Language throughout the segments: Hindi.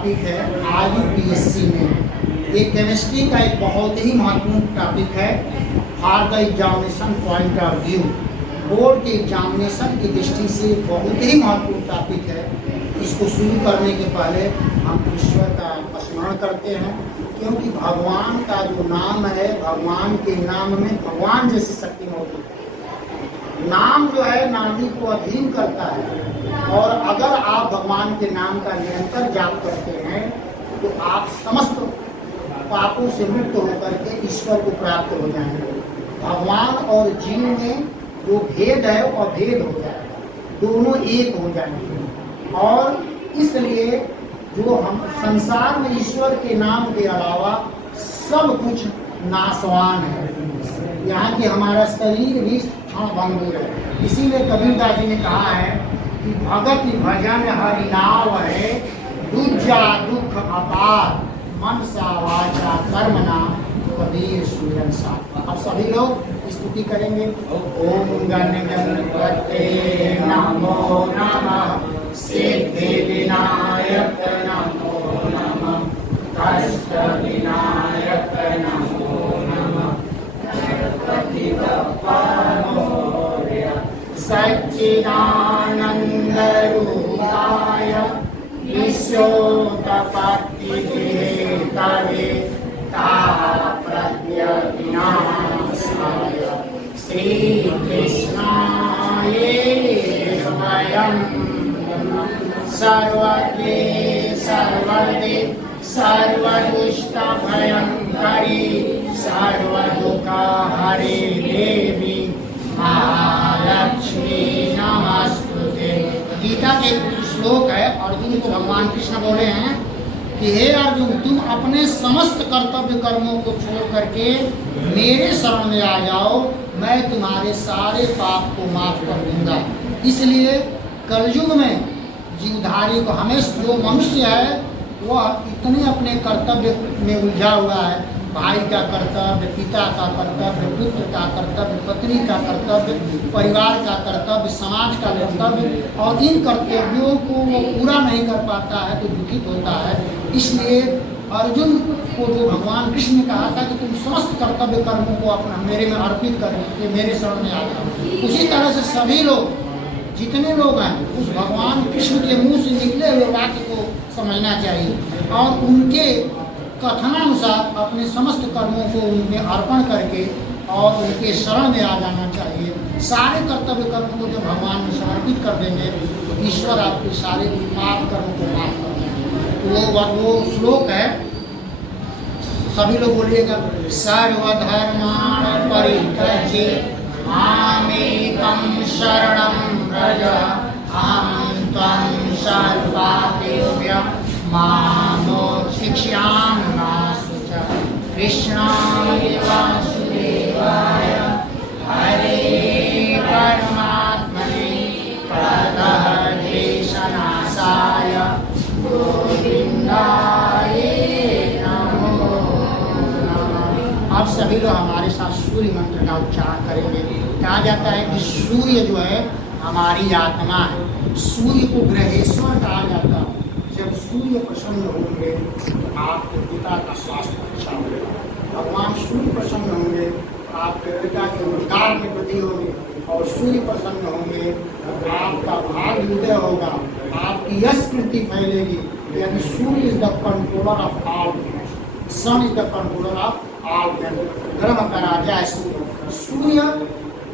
टॉपिक है IUPSC में। ये केमिस्ट्री का एक बहुत ही महत्वपूर्ण टॉपिक है for the examination point of view. Board के एग्जामिनेशन की दृष्टि से बहुत ही महत्वपूर्ण टॉपिक है। इसको शुरू करने के पहले हम ईश्वर का स्मरण करते हैं, क्योंकि भगवान का जो नाम है, भगवान के नाम में भगवान जैसी शक्ति मौजूद है। नाम जो है नामी को अधीन करता है, और अगर आप भगवान के नाम का निरंतर जाप करते हैं तो आप समस्त पापों से मुक्त होकर के ईश्वर को प्राप्त हो जाएंगे। भगवान और जीव में जो भेद है वो अभेद हो जाएगा, दोनों एक हो जाएंगे। और इसलिए जो हम संसार में ईश्वर के नाम के अलावा सब कुछ नाशवान है। यहाँ कि हमारा शरीर भी क्षणभंगुर है। इसीलिए कबीरदास जी ने कहा है कि भगत भजन हरि नाम है, दूजा दुख अपार, मन सा वाचा कर्मणा कबीर सुमिरन साथ। अब सभी लोग स्तुति करेंगे। ओम गणपते नमो नमः, सिद्धि विनायक नमो नमः, कष्ट विनायक नमो नमः, गणपति बप्पा मोरया, सच्चिदानंद रूपाय विश्वोत्पत्ति हेतवे तापत्रय विनाशाय श्री कृष्णाय वयं सर्वत्र सर्वदे सर्वदुष्टभयंकरी सर्वदुःखहरे देवी महालक्ष्मी नमस्तुते। गीता के श्लोक है। अर्जुन को भगवान कृष्ण बोले हैं कि हे अर्जुन, तुम अपने समस्त कर्तव्य कर्मों को छोड़ करके मेरे शरण में आ जाओ, मैं तुम्हारे सारे पाप को माफ कर दूंगा। इसलिए कलयुग में जीवधारी को हमेशा जो मनुष्य है वह इतने अपने कर्तव्य में उलझा हुआ है। भाई का कर्तव्य, पिता का कर्तव्य, पुत्र का कर्तव्य, पत्नी का कर्तव्य, परिवार का कर्तव्य, समाज का कर्तव्य, और इन कर्तव्यों को वो पूरा नहीं कर पाता है तो दुखित होता है। इसलिए अर्जुन को जो भगवान कृष्ण ने कहा था कि तुम समस्त कर्तव्य कर्मों को अपना मेरे में अर्पित करके मेरे शरण में आ जाओ, उसी तरह से सभी लोग जितने लोग हैं उस भगवान कृष्ण के मुंह से निकले हुए वाक्य को समझना चाहिए और उनके कथनानुसार अपने समस्त कर्मों को उनमें अर्पण करके और उनके शरण में आ जाना चाहिए। सारे कर्तव्य कर्म को जब भगवान में समर्पित कर देंगे तो ईश्वर आपके सारे पाप कर्म को माफ कर देंगे। वो श्लोक है, सभी लोग बोलिएगा। सर्वधर्मान् परित्यज्य मामेकं शरणं व्रज, अहं त्वं सर्वपापेभ्यः मोक्षयिष्यामि मा शुचः। कृष्णाय वासुदेवाय हरे परमात्मने प्रणतक्लेशनाशाय गोविन्दाय नमो नमः। अब सभी लोग हमारे साथ सूर्य मंत्र का उच्चारण करेंगे। कहा जाता है कि सूर्य जो है हमारी आत्मा है। सूर्य को ग्रहेश्वर कहा जाता है। जब सूर्य प्रसन्न होंगे आपके पिता का स्वास्थ्य अच्छा होगा। भगवान सूर्य प्रसन्न होंगे आपके पिता के रोजगार में वृद्धि होगी, और सूर्य प्रसन्न होंगे आपका भाग्य उदय होगा, आपकी यश कीर्ति फैलेगी। यानी सूर्य is the controller of all, sun is the controller of all, ग्रह का राजा है सूर्य। सूर्य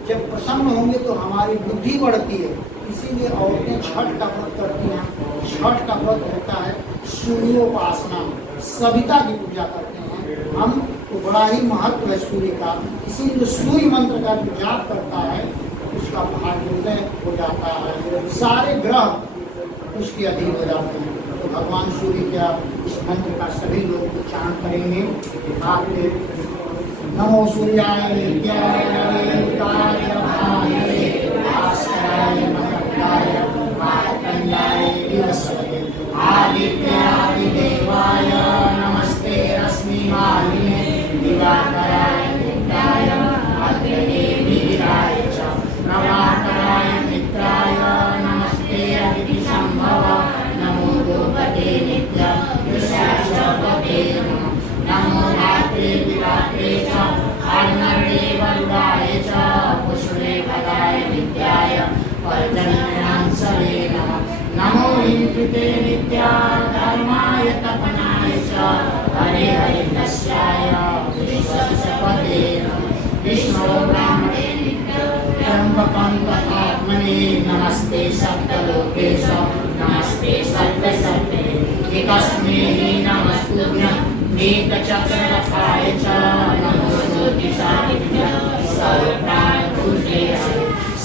जब प्रसन्न होंगे तो हमारी बुद्धि बढ़ती है। इसीलिए औरतें छठ का व्रत करती हैं। छठ का व्रत होता है सूर्योपासना, सविता की पूजा करते हैं हम, तो बड़ा ही महत्व है सूर्य का। इसीलिए सूर्य मंत्र का जो जाप करता है उसका भाग्योदय हो जाता है, सारे ग्रह उसके अधीन हो जाते हैं। तो भगवान सूर्य का इस मंत्र का सभी लोग उच्चारण करेंगे। आपके नमो सूर्याय नित्याय नमोताय भानुवे भास्कराय नमोताय मार्कंडाय दिवसवते आदित्यादिदेवाय नमस्ते रश्मिमालिने दिवाकराय नित्याय अग्रये वीराय च प्रभाकराय मित्राय नमस्ते अदिति संभव नमो गोपते नित्यं कृते नित्या धर्माय तपनाय च हरे हरे तस्याय विश्वपते विष्णु ब्रह्मणे त्र्यंबकं तथात्मने नमस्ते सप्तलोकेश नमस्ते सर्वसत्ते एकस्मै नमस्तुभ्यं एकचक्ररथाय च नमो ज्योतिषादिभ्यः सर्वप्राणपूज्ये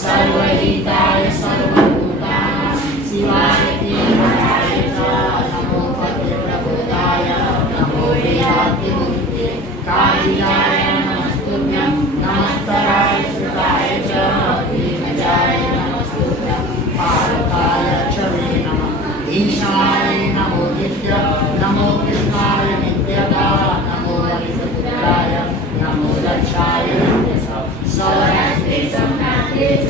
सर्वहिताय सर्वभूतानां शिवाय तीर्थाय च नमो भद्रप्रभुताय नमो वेदान्तिमूर्ते कालियाय नमस्तुभ्यं नमस्तराय श्रुताय च दीनजाय नमस्तुभ्यं पार्वताय च मे नमः ईशाय नमो नित्य नमो कृष्णाय नित्यदा नमो हरिपुत्राय नमो दक्षाय सौराष्ट्रे सम्राटे च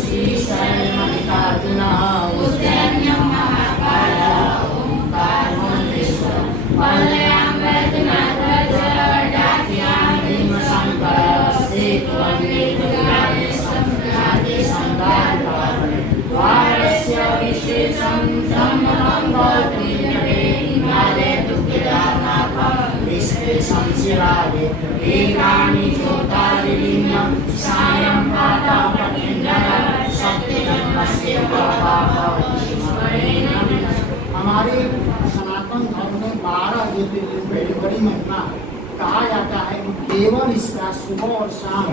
श्रीशैलमल्लिकार्जुनः उज्जैन्यं महाकालः ओंकारमल्लेश्वरः वलयां वैद्यनाथः डाक्यां भीमशङ्करः सेतुवन्देतुरादेशं राधेशङ्गारपावने वारस्य विशेषं ब्रह्मणं भवतीयते हिमालये तु केदारनाथः विश्वेशं शिवाले वेदानि ज्योतिर्लिङ्गं सायं प्रातः पठेन्द्रः सत्यधर्मस्य हमारे सनातन धर्म में 12 ज्योतिर्लिंग बड़ी महिमा कहा जाता है कि केवल इसका सुबह और शाम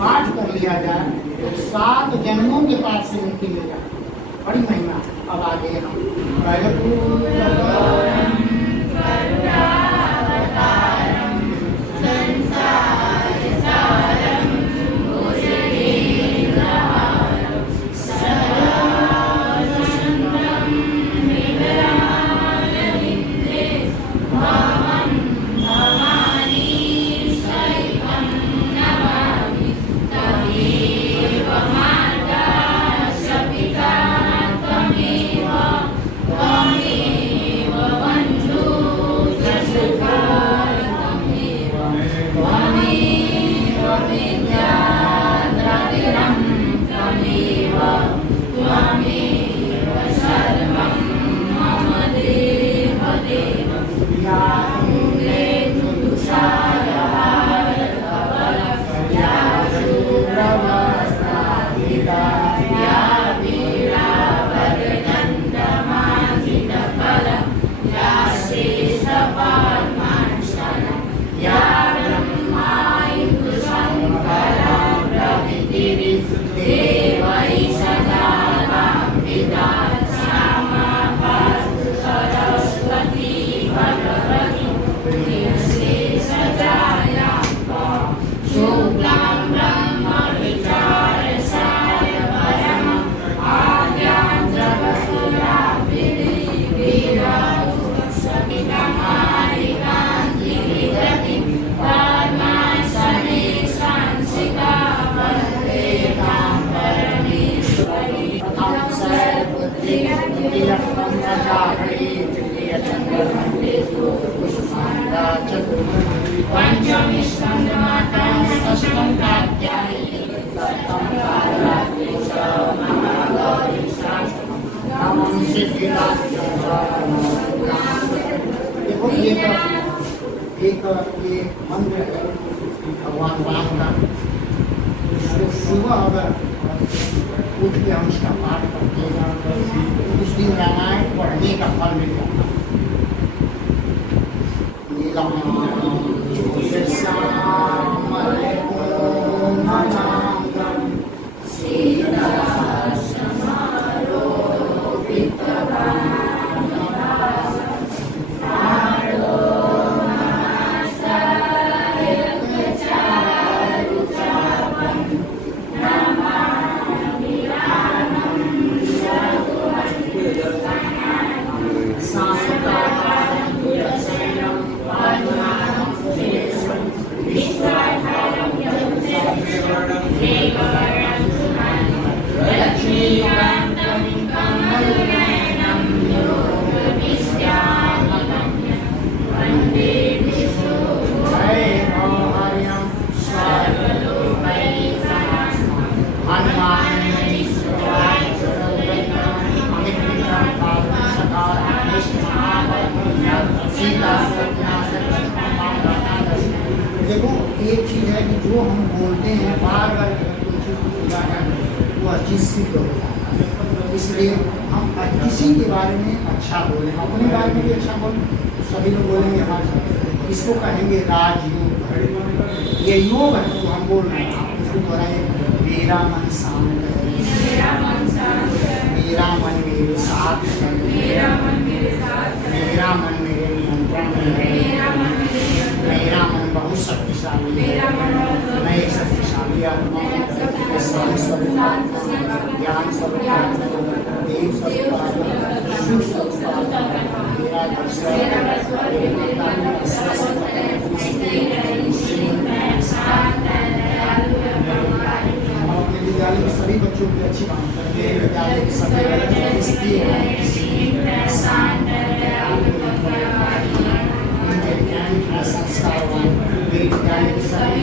पाठ कर लिया जाए तो 7 जन्मों के पास से मुक्ति मिल जाए। बड़ी महिमा। अब आगे हम देखो एक ये मंत्र है भगवान राम का। सुबह अगर उठ के हम इसका पाठ करते हैं उस दिन रामायण पढ़ने का फल मिल जाता सीता देखो एक चीज़ है कि जो हम बोलते हैं बार बार कोई चीज़ पूरा है वो हर चीज़ सिद्ध हो जाता है। इसलिए हम किसी के बारे में अच्छा बोलें, अपने बारे में भी अच्छा बोलें तो सभी लोग बोलेंगे हमारे साथ। इसको कहेंगे राजयोग। ये योग है जो हम बोल रहे हैं, उसको दोहराइए, मेरा मन शांत है, मेरा मन मेरे साथ है, मेरा मन मेरे नियंत्रण में है, मेरा मन बहुत शक्तिशाली है, मैं एक शक्तिशाली आत्मा हूँ, शांत स्वरूप आत्मा, ज्ञान स्वरूप आत्मा, देव स्वरूप आत्मा, शिव स्वरूप आत्मा, मेरा अपने विद्यालय में सभी बच्चों की अच्छी बात करेंगे। विद्यालय के सभी संस्कारवान मेरे विद्यालय के सभी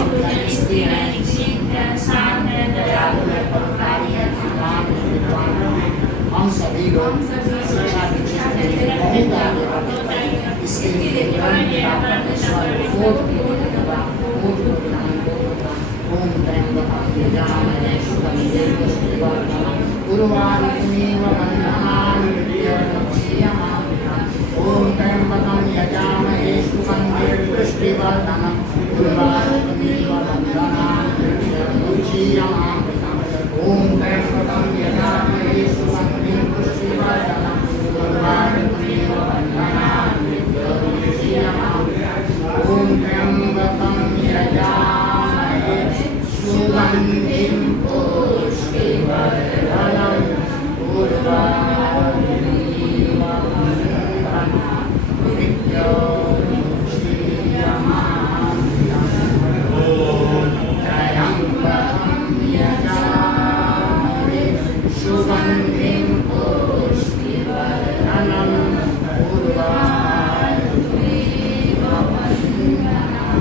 हम सभी लोग शिक्षा के क्षेत्र में बहुत आगे बढ़ते हैं। इसके लिए ओम त्र्यंबकं यजामहे सुगन्धिं पुष्टिवर्धनम् उर्वारुकमिव बन्धनान् मृत्युर्मुक्षीयमामृतम्। ओम त्र्यंबकं यजामहे सुगन्धिं पुष्टिवर्धनम् उर्वारुकमिव बन्धनान् मृत्युर्मुक्षीयमामृतम्। ओम त्र्यंबकं यजामहे सुगन्धिं पुष्टिवर्धनम् उर्वारुकमिव बन्धनान् मृत्युर्मुक्षीयमामृतम्। ओम त्र्यंबकं यजामहे सुगन्धिं पुष्टिवर्धनम् उर्वारुकमिव बन्धनान् मृत्युर्मुक्षीयमामृतम्। ओम त्र्यंबकं यजामहे सुगन्धिं पुष्टिवर्धनम् उर्वारुकमिव बन्धनान्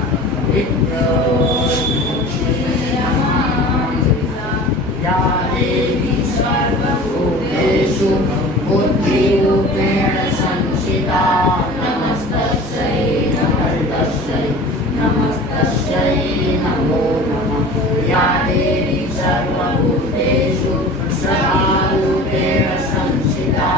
या देवी सर्वभूतेषु बुद्धिरूपेण संस्थिता नमस्तस्यै नमस्तस्यै नमस्तस्यै नमो नमः। या देवी सर्वभूतेषु सदारूपेण संस्थिता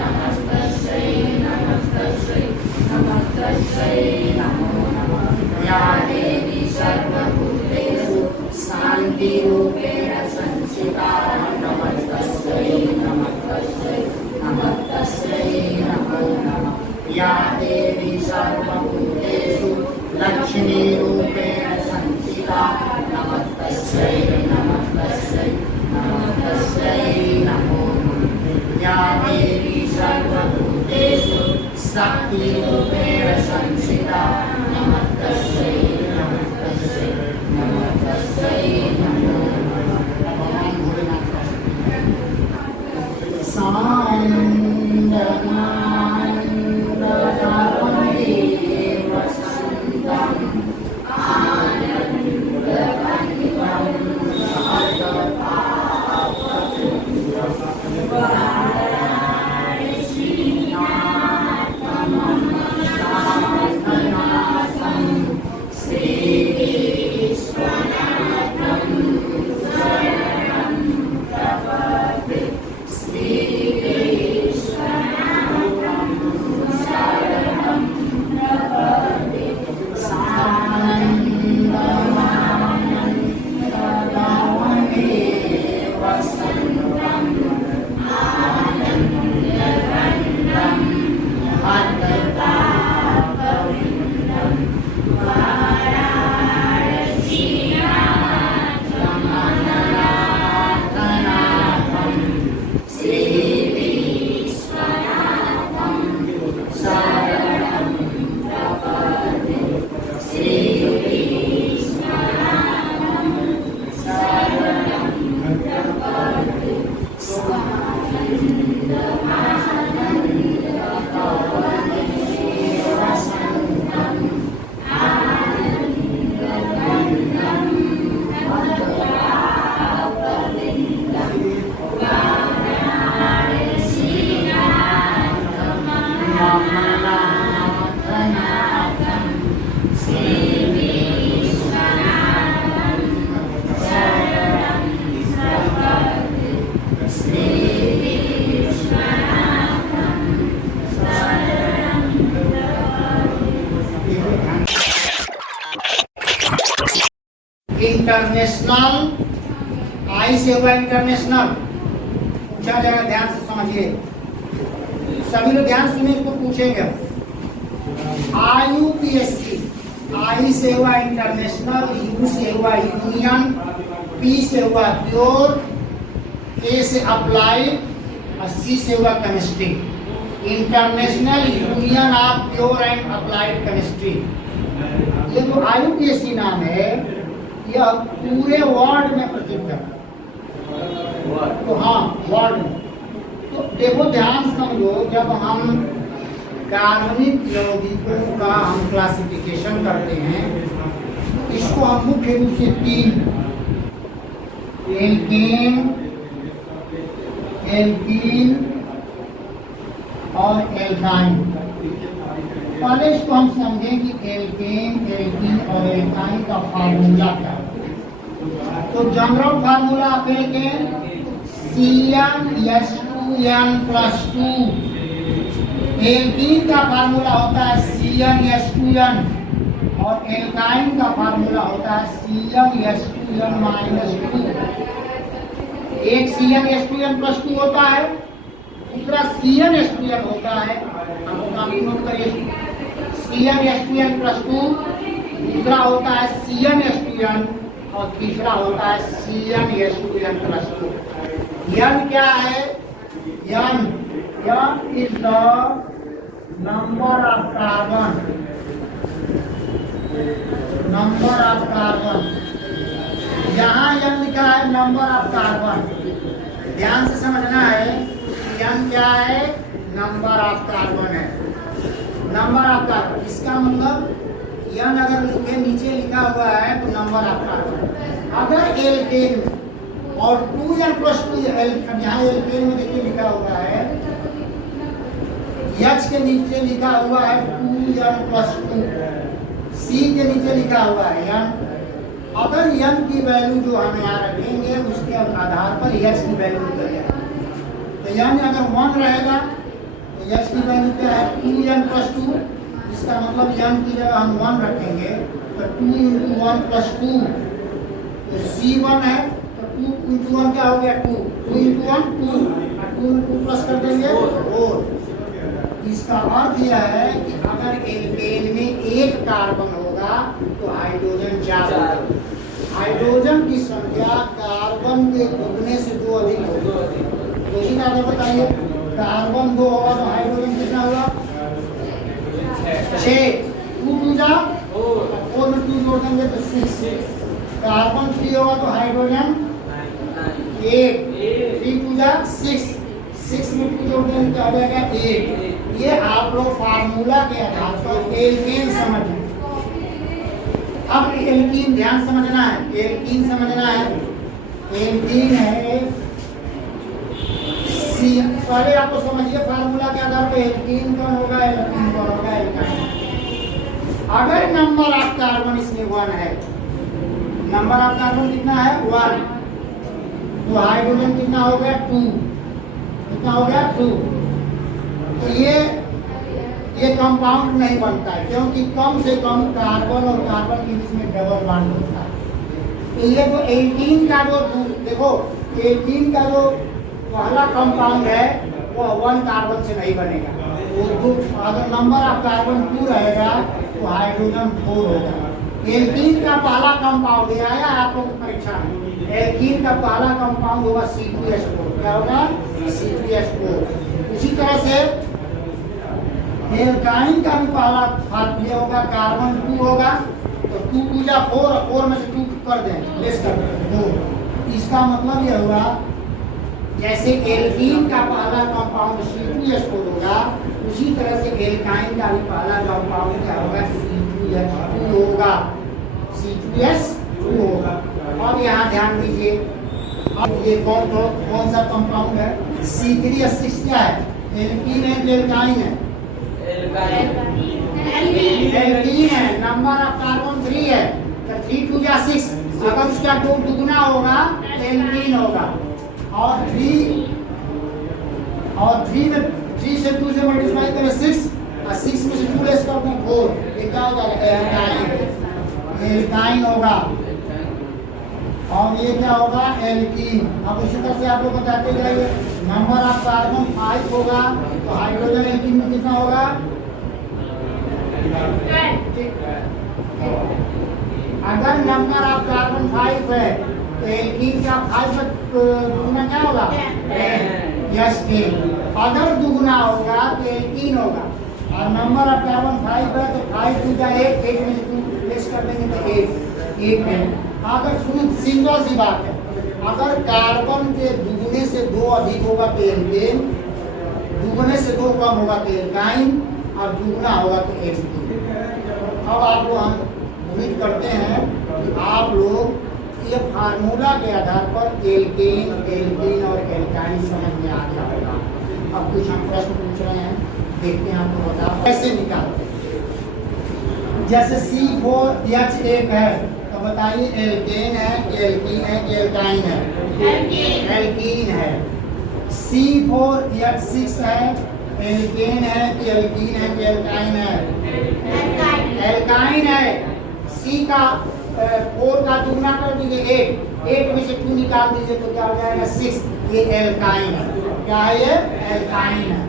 नमस्तस्यै नमस्तस्यै नमस्तस्यै नमो नमः। या देवी सर्वभूतेषु शान्तिरूपेण संस्थिता नमस्तस्यै नमस्तस्यै नमस्तस्यै नमो नमः। या देवी सर्वभूतेषु लक्ष्मीरूपेण संस्थिता नमस्तस्यै नमस्तस्यै नमस्तस्यै नमो नमः। या देवी सर्वभूतेषु शक्तिरूपेण संस्थिता नमस्तस्यै नमस्तस्यै नमस्तस्यै नमो नमः। भगवान भोलेनाथ का सान्दनान्दनान्दनादेव सन्तम् आनन्दकनिवं वाराणसीनाथमं शान्तनाथम् इंटरनेशनल, आई से हुआ इंटरनेशनल, पूछा जाएगा, ध्यान से समझिए, सभी लोग ध्यान सुने, इसको पूछेंगे। IUPAC, आई से हुआ इंटरनेशनल, यू से हुआ यूनियन, पी से हुआ प्योर, ए से अप्लाइड और सी से हुआ chemistry. International union of pure and applied chemistry. ये जो IUPAC नाम है, यह पूरे वर्ल्ड में प्रसिद्ध है। तो हाँ, वर्ल्ड में। तो देखो, ध्यान समझो, जब हम कार्बनिक यौगिकों का हम क्लासिफिकेशन करते हैं, इसको हम मुख्य रूप से तीन, एल्केन, एल्कीन और एल्काइन। पहले इसको हम समझें कि एल्केन, एल्कीन और एल्काइन का फार्मूला क्या है। तो general formula of alkene CnH2n+2। Alkene का फार्मूला होता है CnH2n और एल्काइन का फार्मूला होता है CnH2n-2। एक CnH2n+2 होता है, दूसरा CnH2n होता है। आप नोट करिए, CnH2n+2, दूसरा होता है CnH2n और तीसरा होता है CnH2n+2। N क्या है? N is the number of carbon, number of carbon. यहाँ N लिखा है नंबर ऑफ कार्बन, ध्यान से समझना है। N क्या है? नंबर ऑफ कार्बन है, नंबर ऑफ कार्बन। इसका मतलब N अगर लिखे नीचे लिखा हुआ है तो नंबर ऑफ कार्बन। अगर एल्केन और 2n+2, यहाँ एल्केन में देखिए लिखा हुआ है, H के नीचे लिखा हुआ है 2n+2, C के नीचे लिखा हुआ है N। अगर N की वैल्यू जो हम यहाँ रखेंगे, उसके आधार पर H की वैल्यू निकल जाएगी। तो N अगर 1 रहेगा तो H की वैल्यू क्या है? 2n+2। इसका मतलब N की जगह हम 1 रखेंगे तो 2 × 1+2, तो C1 है, तो 2 × 1 क्या हो गया? 2, 2 × 1 2, और 2 में 2 प्लस कर देंगे 4। इसका अर्थ यह है कि अगर एल्केन में एक कार्बन होगा तो हाइड्रोजन 4 होगा। हाइड्रोजन की संख्या कार्बन के दुगने से 2 अधिक होगी। तो इसी तरह बताइए, कार्बन 2 होगा तो हाइड्रोजन कितना होगा? 6। 2 2 जा 4 में 2 जोड़ देंगे तो 6। कार्बन 3 होगा तो हाइड्रोजन 8। 3 2 जा 6, 6 में 2 जोड़ देंगे तो आ जाएगा 8। ये आप लोग फार्मूला के आधार पर एल्केन समझें। अब एल्कीन ध्यान समझना है, एल्कीन समझना है। एल्कीन है C। पहले आपको समझिए फार्मूला के आधार पर एल्कीन कौन होगा, एल्कीन कौन होगा, एल्काइन। अगर नंबर ऑफ कार्बन इसमें 1 है, नंबर ऑफ कार्बन कितना है? 1, तो हाइड्रोजन कितना हो गया? 2। कितना हो गया? 2। तो ये कंपाउंड नहीं बनता है, क्योंकि कम से कम कार्बन और कार्बन के बीच में डबल बॉन्ड होता है। तो ये जो एल्कीन का जो देखो, एल्कीन का जो पहला कंपाउंड है वो 1 कार्बन से नहीं बनेगा। तो अगर नंबर ऑफ कार्बन 2 रहेगा तो हाइड्रोजन 4 होगा। एल्कीन का पहला कंपाउंड ये आया आप लोग परीक्षा में, एल्कीन का पहला कंपाउंड होगा C2H4। क्या होगा? C2H4। उसी तरह से एल्काइन का भी पहला फर्क ये होगा, कार्बन 2 होगा तो 2 2 जा 4, 4 में से 2 कर दें, लेस कर दें 2। इसका मतलब ये हुआ, जैसे एल्कीन का पहला कंपाउंड C2H4 होगा, उसी तरह से एल्काइन का भी पहला कंपाउंड क्या होगा? C2H2 होगा, C2H2 होगा। अब यहाँ ध्यान दीजिए, अब ये कौन सा कंपाउंड है? C3H6 क्या है? एल्कीन है कि एल्काइन है? एल्कीन है। नंबर ऑफ कार्बन 3 है, तो 3 2 जा 6। अगर उसका 2 दुगना होगा एल्कीन होगा, और 3 में 3 से 2 से मल्टीप्लाई करें 6, और 6 में से 2 लेस करते हैं 4। ये क्या हो जाएगा? एल्काइन, एल्काइन होगा। और ये क्या होगा एल्कीन। अब इसी तरह से आप लोग बताते जाइए, नंबर ऑफ कार्बन 5 होगा तो हाइड्रोजन एल्कीन में कितना होगा? अगर नंबर ऑफ कार्बन 5 है तो एल्कीन का 5 दुगुना क्या होगा? 10। यस 10। अगर दुगुना होगा तो एल्कीन होगा, और नंबर ऑफ कार्बन 5 है तो 5 टू का 8, 8 में से 2 प्लेस कर देंगे तो 8 है। अगर सिंगल सी बात है, अगर कार्बन के दुगुने से 2 अधिक होगा तो एल्केन, दुगुने से 2 कम होगा तो एल्काइन, और दुगुना होगा तो एल्कीन। अब आप लोग हम उम्मीद करते हैं कि आप लोग ये फार्मूला के आधार पर एल्केन, एल्कीन और एल्काइन समझ में आ गया होगा। अब कुछ हम प्रश्न पूछ रहे हैं, देखते हैं आपको बताओ कैसे निकालते हैं। जैसे C4H1 है तो बताइए एल्केन है कि एल्कीन है कि एल्काइन है? एल्कीन है। C4H6 है, एल्केन है कि एल्कीन है कि एल्काइन है? एल्काइन है। C का 4 का दुगुना कर दीजिए 8, 8 में से 2 निकाल दीजिए तो क्या हो जाएगा? 6। ये एल्काइन है। क्या है ये? एल्काइन है।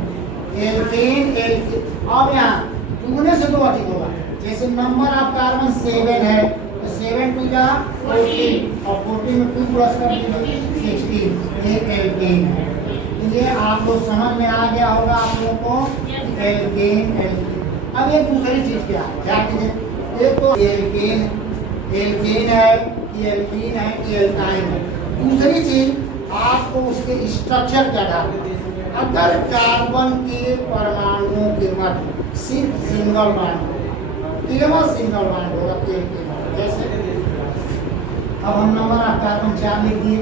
Alkane, alkene. अब यहाँ दुगुने से 2 अधिक होगा, जैसे नंबर ऑफ कार्बन 7 है तो 7 टू जा 14, और 14 में 2 प्लस कर दीजिए 16। ये एल्केन है। ये आप लोग समझ में आ गया होगा आप लोगों को एल्केन, एल्कीन। अब एक दूसरी चीज क्या है, ध्यान दीजिए। एक तो एल्केन, एल्केन है कि एल्कीन है कि एल्काइन है। दूसरी चीज आपको उसके स्ट्रक्चर के आधार पर, अगर कार्बन के परमाणुओं के मध्य सिर्फ सिंगल बॉन्ड, केवल सिंगल बॉन्ड होगा तो एल्केन होगा। जैसे अब हम नंबर ऑफ कार्बन 4 लिख दिए,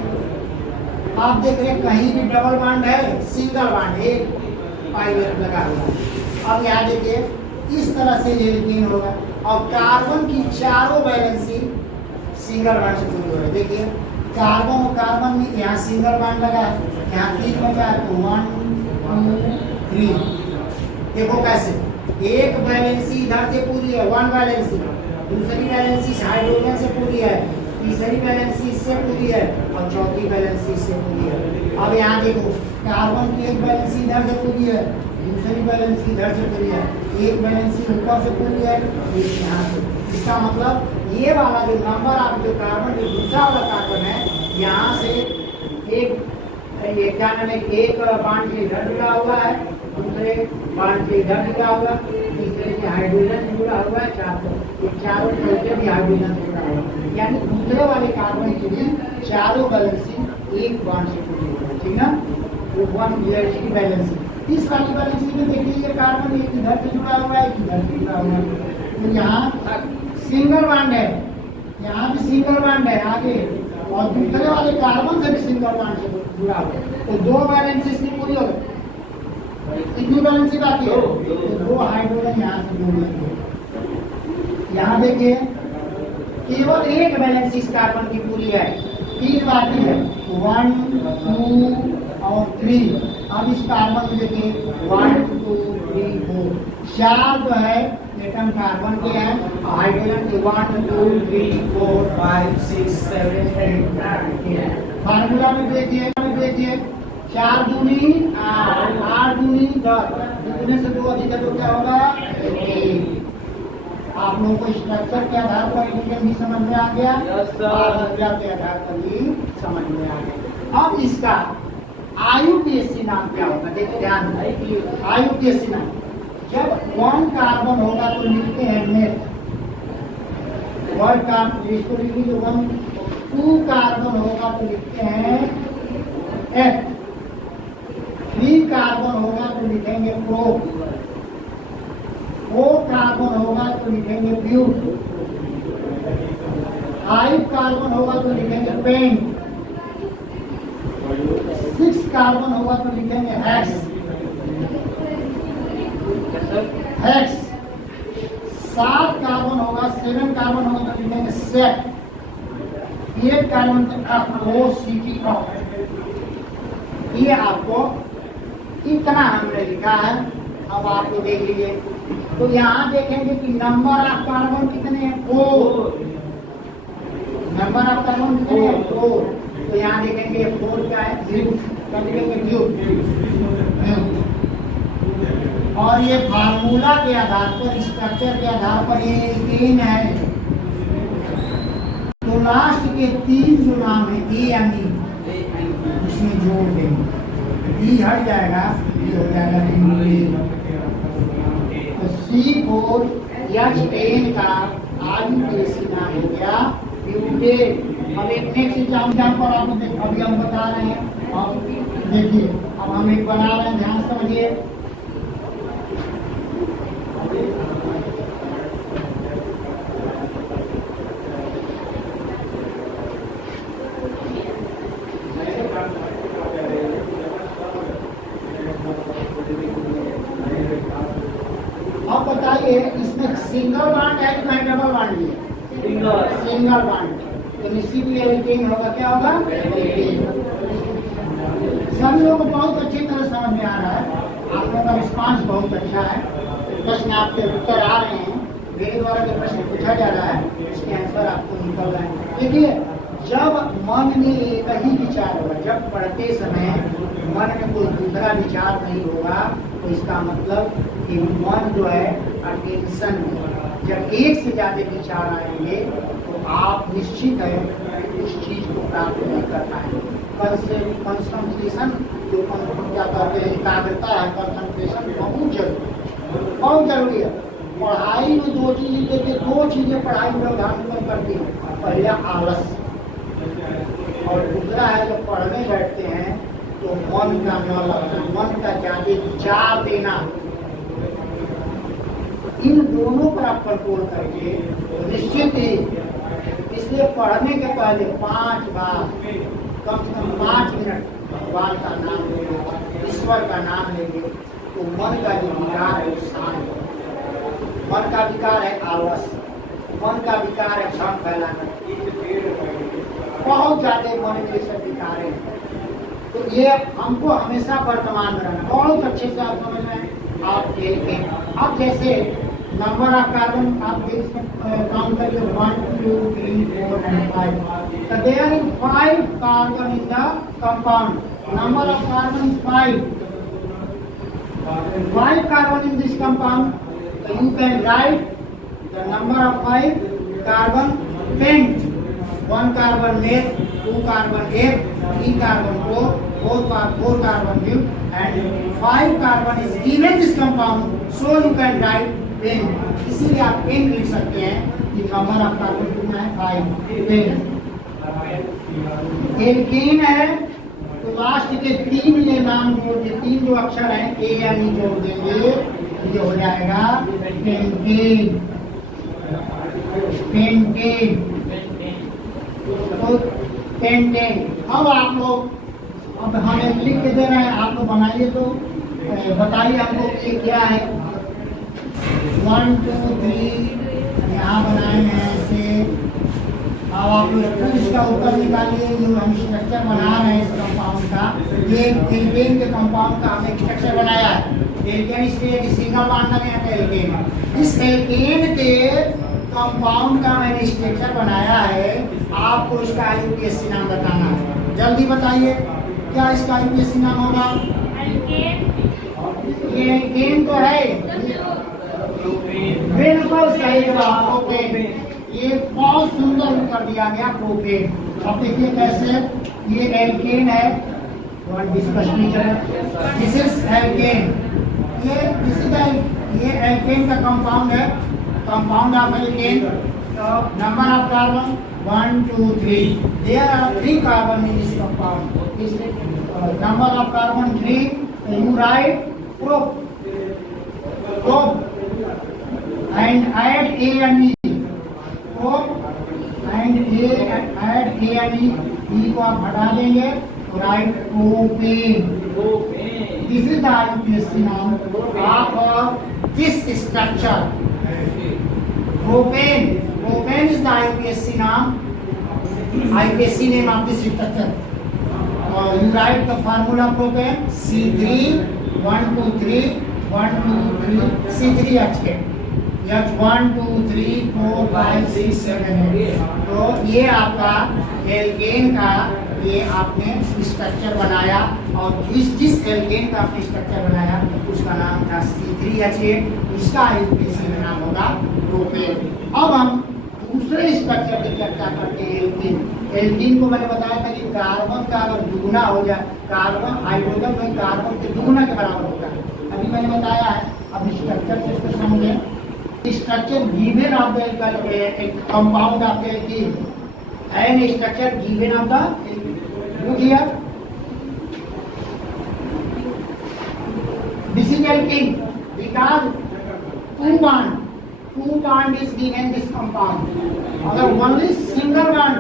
आप देख रहे हैं कहीं भी डबल बॉन्ड है, सिंगल बॉन्ड है, पाइवेट लगा हुआ। अब यहाँ देखिए इस तरह से एल्कीन होगा, और कार्बन की चारों वैलेंसी सिंगल बॉन्ड से पूरी हो रही है। देखिए कार्बन और कार्बन में यहाँ सिंगल बॉन्ड लगा है, यहाँ 3 बचा है तो 1 2 3। देखो कैसे एक वैलेंसी इधर से पूरी है, 1 वैलेंसी, दूसरी वैलेंसी हाइड्रोजन से पूरी है, तीसरी वैलेंसी इससे पूरी है, और चौथी वैलेंसी इससे पूरी है। अब यहाँ देखो कार्बन की एक वैलेंसी इधर से पूरी है, दूसरी वैलेंसी इधर से पूरी है, एक वैलेंसी ऊपर से पूरी है, एक यहाँ से। इसका मतलब ये वाला जो नंबर ऑफ जो कार्बन जो दूसरा वाला कार्बन है, यहाँ से एक क्या नाम है, एक बांड से इधर जुड़ा हुआ है, दूसरे बांड से इधर जुड़ा हुआ, तीसरे से हाइड्रोजन से जुड़ा हुआ है, चारों चौथे भी हाइड्रोजन से जुड़ा हुआ है। यानी दूसरे वाले कार्बन के लिए चारों बैलेंसी एक बांड से जुड़ी हुई है, ठीक ना? वो 1 बैलेंसी। इस वाली बैलेंसी में देखिए ये कार्बन एक इधर से जुड़ा हुआ है, एक इधर से जुड़ा हुआ है, तो यहाँ सिंगल बांड है, यहाँ भी सिंगल बांड है आगे, और दूसरे वाले कार्बन से भी सिंगल बांड से जुड़ा हुआ है, तो 2 बैलेंसी इसकी पूरी हो गई। कितनी बैलेंसी बाकी है? तो 2 हाइड्रोजन यहाँ से जुड़ लेंगे। यहाँ देखिए केवल एक बैलेंसी इस कार्बन की पूरी है, 3 बाकी है, 1 2 और 3। अब इस कार्बन में देखिए 1 2 3 4, 4 जो है एटम कार्बन के हैं, हाइड्रोजन के 1 2 3 4 5 6 7 8 9। फार्मूला में देखिए 4 दूनी 8 दूनी 10, दूसरे से 2 अधिक है तो क्या होगा? 1। आप लोगों को स्ट्रक्चर के आधार पर एल्केन भी समझ में आ गया, और के आधार पर भी समझ में आ गया। अब इसका IUPAC नाम क्या होगा? देखिए ध्यान, IUPAC नाम, जब 1 कार्बन होगा तो लिखते हैं नेट, 1 कार्बन इसको लिख लीजिए 1, 2 कार्बन होगा तो लिखते हैं F, 3 कार्बन होगा तो लिखेंगे प्रो, 4 कार्बन होगा तो लिखेंगे ब्यूट, 5 कार्बन होगा तो लिखेंगे पेंट, 6 कार्बन होगा तो लिखेंगे हेक्स, 7 कार्बन होगा, 7 कार्बन होगा तो लिखेंगे सेट, 8 कार्बन तो CT। ये आपको इतना हमने लिखा है। अब आपको देख लीजिए, तो यहाँ देखेंगे कि नंबर ऑफ कार्बन कितने हैं? 4। नंबर ऑफ कार्बन कितने हैं 4। तो यहाँ देखेंगे 4 क्या है ग्रुप, क्या लिखेंगे ग्रुप। और ये फार्मूला के आधार पर, स्ट्रक्चर के आधार पर ये एल्केन है। तो लास्ट के 3 जो नाम है ए यानी इसमें जोड़ देंगे, ई हट जाएगा, ये हो जाएगा तो C4H10 का आईयूपीएसी नाम हो गया ब्यूटेन। अब एक नेक्स्ट एग्जाम्पल पर आपको अभी हम बता रहे हैं। अब देखिए, अब हम एक बना रहे हैं, ध्यान समझिए। अब बताइए इसमें सिंगल बॉन्ड है कि डबल बॉन्ड है? Single bond. तो निश्चित ही एल्केन होगा, क्या होगा एल्केन। सभी लोगों को बहुत अच्छी तरह समझ में आ रहा है, आप लोगों का रिस्पांस बहुत अच्छा है। प्रश्न आपके उत्तर आ रहे हैं, मेरे द्वारा जो प्रश्न पूछा जा रहा है इसके आंसर आपको निकल रहे हैं। देखिए, जब मन में एक ही विचार होगा, जब पढ़ते समय मन में कोई दूसरा विचार नहीं होगा, तो इसका मतलब कि मन जो है अटेंशन में। जब एक से ज्यादा विचार आएंगे तो आप निश्चित है उस चीज को प्राप्त नहीं कर पाएंगे। कंसंट्रेशन जो क्या कहते हैं, एकाग्रता है, कंसंट्रेशन बहुत जरूरी है। पढ़ाई में 2 चीजें लेके 2 चीजें पढ़ाई में ध्यान करती हैं। पहला आलस, और दूसरा है जब पढ़ने बैठते हैं तो मन का न लगना, मन का ज्यादा विचार देना। इन दोनों पर आप कंट्रोल करके तो निश्चित ही, इसलिए पढ़ने के पहले 5 बार कम से कम 5 मिनट भगवान का नाम लेंगे, ईश्वर का नाम लेंगे, तो मन का जो विकार है शांत। मन का विकार है आलस, मन का विकार है भ्रम फैलाना, बहुत ज्यादा मन में सब विकार है। तो ये हमको हमेशा वर्तमान में रहना, बहुत अच्छे से आप समझ रहे हैं। आप देखते हैं, अब जैसे नंबर ऑफ कार्बन आप काउंट करिए 1 2 3 4 and 5। So there is 5 carbon in the compound. Number of carbon is 5. 5 carbon in this compound. So you can write the number of 5 carbon pent. 1 carbon meth, 2 carbon F, 3 carbon 4, 4 carbon U, and 5 carbon is given this compound. So you can write pen. इसीलिए आप पेन लिख सकते हैं कि नंबर ऑफ कार्बन कितना है 5 पेन। एल्केन है तो लास्ट के 3 ये नाम जोड़ दे, 3 जो अक्षर हैं ए यानी जोड़ देंगे, ये हो जाएगा पेंटेन। पेंटेन तो पेंटेन। अब आप लोग, अब हमें लिख के दे रहे हैं, आप लोग बनाइए तो बताइए हमको ये क्या है। 1 2 3 यहाँ बनाए हैं ऐसे। अब आप लोग इसका उत्तर निकालिए। जो हम स्ट्रक्चर बना रहे हैं इस कंपाउंड का, ये एल्केन के कंपाउंड का हमने स्ट्रक्चर बनाया है। एल्केन इसलिए सिंगल बॉन्ड लगे हैं तो एल्केन। इस एल्केन के कंपाउंड का मैंने स्ट्रक्चर बनाया है, आपको इसका आईयूपीएसी नाम बताना है। जल्दी बताइए क्या इसका आईयूपीएसी नाम होगा? ये एल्केन तो है, बिल्कुल सही जवाब प्रोपेन। ये बहुत सुंदर उत्तर दिया गया प्रोपेन। अब देखिए कैसे ये एल्केन है, दिस इज एल्केन। ये एल्केन का कंपाउंड है, compound of alkane. Number of carbon 1 2 3। There are 3 carbon in this compound. Number of carbon 3। You write prop and add A and E. and add A and E को आप हटा देंगे तो right propane. This is the IUPAC नाम of this structure propane. Propane is the IUPAC नाम, IUPAC name of this structure. You write the formula propane C3 1 2 3 1 2 3 C3H10। H1 2 3 4 5 6 7 8। तो ये आपका एल्केन का ये आपने स्ट्रक्चर बनाया और जिस एल्केन का आपने स्ट्रक्चर बनाया उसका नाम था C3H8। इसका आईयूपीएसी में नाम होगा प्रोपेन। अब हम दूसरे स्ट्रक्चर की चर्चा करते हैं एल्कीन। एल्कीन को मैंने बताया था कि कार्बन का अगर दुगुना हो जाए, कार्बन हाइड्रोजन में कार्बन के दुगुना के बराबर होता है। अभी मैंने बताया है, अब स्ट्रक्चर से इसको समझें। Structure given of the compound of the alkene and structure given of the look here, this is alkene because two bond is given this compound. अगर only single bond,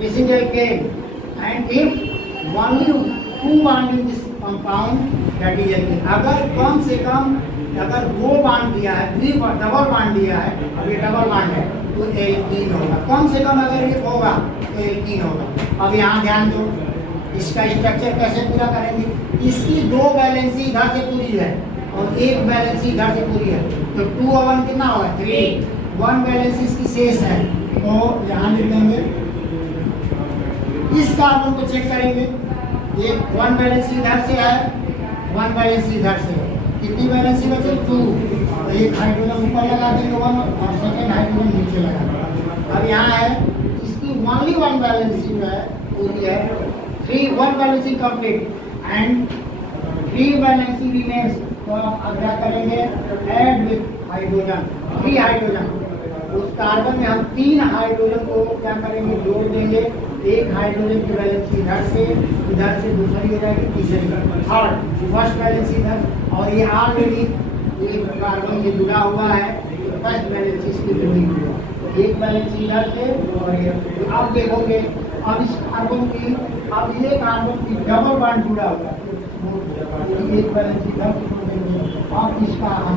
this is alkane, and if only two bond in this compound, that is alkene. अगर कम से कम अगर दो बांड दिया है, डबल बांड दिया है, अब ये डबल बांड है तो एल्कीन होगा। कम से कम अगर ये होगा तो एल्कीन होगा। अब यहाँ ध्यान दो, इसका स्ट्रक्चर कैसे पूरा करेंगे। इसकी दो वैलेंसी इधर से पूरी है और एक वैलेंसी इधर से पूरी है, तो 2 और 1 कितना होगा 3। 1 वैलेंसी इसकी शेष है, तो यहाँ लिखेंगे। इस कार्बन को चेक करेंगे, ये 1 वैलेंसी इधर से है, 1 वैलेंसी इधर से है, कितनी वैलेंसी बचे 2। एक हाइड्रोजन ऊपर लगा देंगे 1 और सेकेंड हाइड्रोजन नीचे लगा देंगे। अब यहाँ है इसकी ओनली 1 वैलेंसी जो है पूरी है, 1 valency complete and 3 valency remains. तो अब क्या करेंगे, ऐड विथ हाइड्रोजन, 3 हाइड्रोजन। उस कार्बन में हम 3 हाइड्रोजन को क्या करेंगे, जोड़ देंगे। एक हाइड्रोजन की वैलेंसी इधर से दूसरी हो जाएगी, तीसरी थर्ड, फर्स्ट वैलेंसी इधर, और ये ऑलरेडी एक कार्बन से जुड़ा हुआ है, फर्स्ट वैलेंसी इसकी जुड़ी हुई है। एक वैलेंसी इधर से और ये। अब देखोगे, अब इस कार्बन की, अब ये कार्बन की डबल बॉन्ड जुड़ा हुआ है, एक वैलेंसी इधर से जोड़ देंगे। अब इसका हम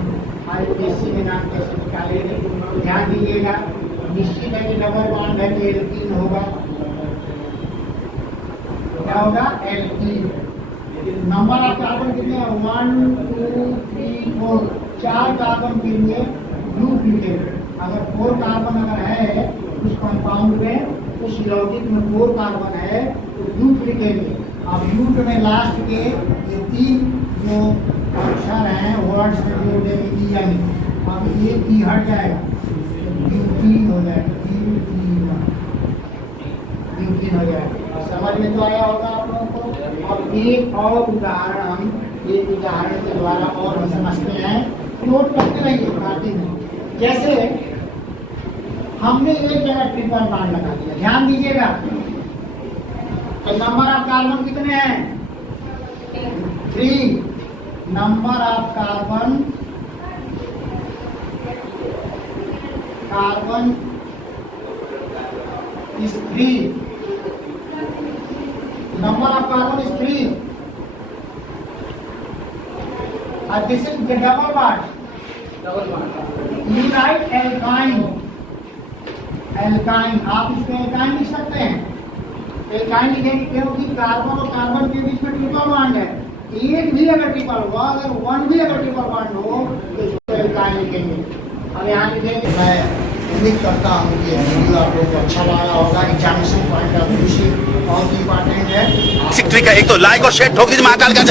आईयूपीएसी में नाम कैसे निकालेंगे, ध्यान दीजिएगा। निश्चित है कि डबल बॉन्ड है तो एल्कीन होगा। क्या होगा, एल्कीन। नंबर ऑफ कार्बन कितने हैं, 1 2 3 4, 4 कार्बन के लिए डुप्लीकेट। अगर 4 कार्बन अगर है उस कंपाउंड में, उस यौगिक में 4 कार्बन है तो डुप्लीकेट है। अब यूट में लास्ट के ये 3 जो अक्षर हैं वर्ड्स से जोड़ देंगे, यानी अब ये ई हट जाएगा, ब्यूटीन हो जाएगा, ब्यूटीन हो जाएगा। समझ में तो आया होगा आप लोगों को। अब एक और उदाहरण हम एक उदाहरण के द्वारा और हम समझते हैं, नोट करते रहिए बातें में। जैसे हमने एक जगह ट्रिपल बॉन्ड लगा दिया, ध्यान दीजिएगा। तो नंबर ऑफ कार्बन कितने हैं, 3। Number of carbon is 3. Number of carbon is 3. And this is the double bond. You write alkyne. Alkyne. आप इसमें alkyne लिख सकते हैं। alkyne लिखेंगे क्योंकि कार्बन और कार्बन के बीच में ट्रिपल बॉन्ड है। एक भी अगर ट्रिपल हुआ, अगर 1 भी अगर ट्रिपल बॉन्ड हो तो इसको alkyne लिखेंगे। अब यहाँ लिखेंगे। मैं उम्मीद करता हूँ कि ये वीडियो आप लोगों को अच्छा लगा होगा। एग्जामिनेशन पॉइंट ऑफ व्यू से बहुत इंपॉर्टेंट है। एक तो लाइक और शेयर ठोक दीजिए महाकाल का